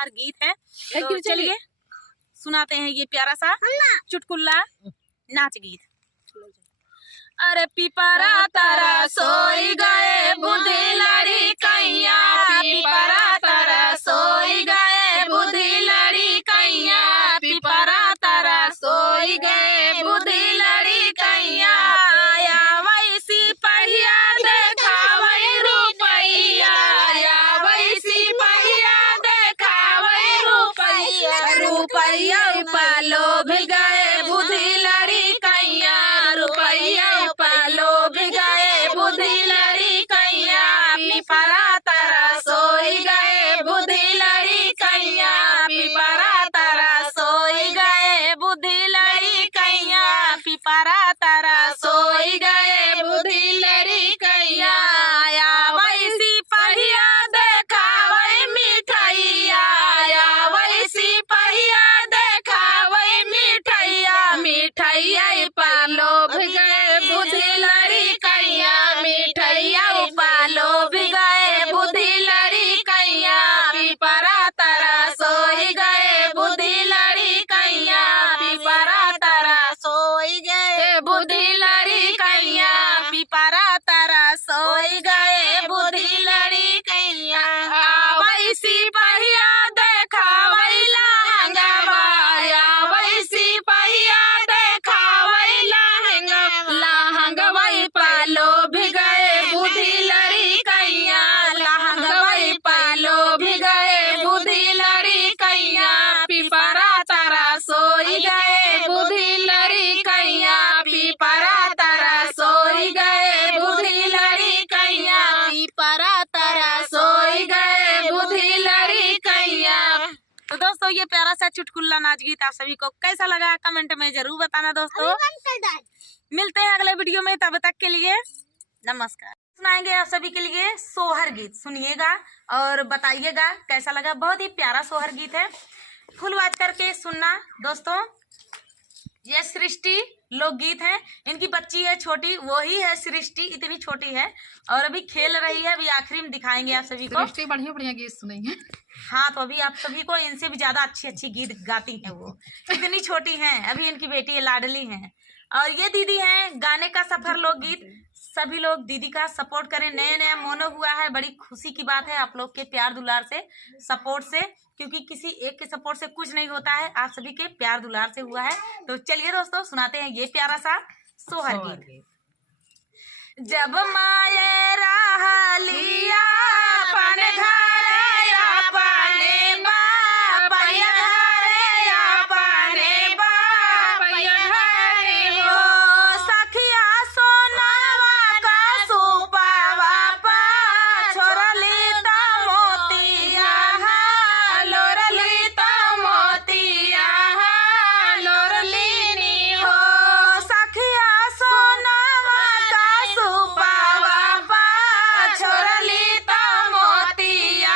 सोहर गीत है। तो चलिए सुनाते हैं ये प्यारा सा चुटकुला नाच गीत। अरे पिपरा तारा सोई गए बुद्धि लड़ी कैया, पिपरा तारा सोई गए बुद्धि लड़ी कैया, पिपरा तारा सोई गए बुद्धि लड़ी कैया। या वैसी पहिया देखावै रुपैया, या वैसी पहिया देखावै रुपैया, रुपैया पालो भी गए बुद्धि लड़ी कैया, रुपैया पालो भी गए बुद्धि लड़ी कैया, पिपरा तारा सोई गए बुद्धि लड़ी कैया, पिपरा तारा सोई गए बुद्धि लड़ी कैया, पिपरा तारा सोई गए बुद्धि लड़ी कैया। या वैसी पहिया देखावै मिठैया, या वैसी पहिया देखावै मिठैया, मिठैया पालो भी गए बुद्धि लड़ी कैया, मिठैया पालो भी गए बुद्धि लड़ी कैया, पिपरा तारा सोई गए बुद्धि लड़ी कैया, पिपरा तारा सोई गए बुद्धि लड़ी कैया, पिपरा तारा सोई गए बुद्धि लड़ी कैया। वैसी पहिया देखावै लहंगवा, या वैसी पहिया देखावै लहंगा, लहंगवा पालो भी गए बुद्धि लड़ी कैया, लहंगवा पालो भी गए बुद्धि लड़ी कैया, पिपरा तारा सोई गए बुद्धि लड़ी कैया, पिपरा तारा सोई गए बुद्धि लड़ी कैया, पिपरा तारा सोई गए बुद्धि लड़ी कैया। तो दोस्तों ये प्यारा सा चुटकुला नाच गीत आप सभी को कैसा लगा कमेंट में जरूर बताना दोस्तों। मिलते हैं अगले वीडियो में, तब तक के लिए नमस्कार। सुनाएंगे आप सभी के लिए सोहर गीत, सुनिएगा और बताइएगा कैसा लगा। बहुत ही प्यारा सोहर गीत है, फुल आवाज करके सुनना दोस्तों। ये सृष्टि लोकगीत है, इनकी बच्ची है छोटी, वही है सृष्टि, इतनी छोटी है और अभी खेल रही है। अभी आखिरी में दिखाएंगे आप सभी को। बढ़िया बढ़िया गीत सुनेंगे। हाँ तो अभी आप सभी को इनसे भी ज्यादा अच्छी अच्छी गीत गाती हैं वो, इतनी छोटी हैं। अभी इनकी बेटी है, लाडली हैं। और ये दीदी हैं गाने का सफर लोकगीत। सभी लोग दीदी का सपोर्ट करें। नया नया मोनो हुआ है, बड़ी खुशी की बात है आप लोग के प्यार दुलार से, सपोर्ट से, क्योंकि किसी एक के सपोर्ट से कुछ नहीं होता है, आप सभी के प्यार दुलार से हुआ है। तो चलिए दोस्तों सुनाते हैं ये प्यारा सा सोहर गीत। जब माये राह लिया अपन घरे अपने बाप घरे अपने बाप घरे हो, सखिया सोनावा का सुपावा पा छोरली त मोतिया लोरली त मोतिया लोरली नी हो, सखिया सोनावा का सुपावा पा छोरली त मोतिया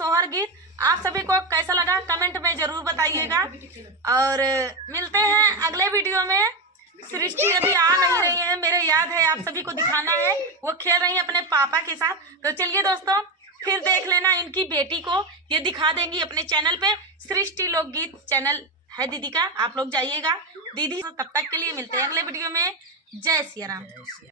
सोहर गीत। आप सभी को कैसा लगा कमेंट में जरूर बताइएगा और मिलते हैं अगले वीडियो में। सृष्टि अभी आ नहीं रही है, मेरे याद है आप सभी को दिखाना है, वो खेल रही है अपने पापा के साथ। तो चलिए दोस्तों फिर देख लेना इनकी बेटी को, ये दिखा देंगी अपने चैनल पे। सृष्टि लोकगीत चैनल है दीदी का, आप लोग जाइएगा दीदी। तब तक के लिए मिलते हैं अगले वीडियो में। जय सिया राम।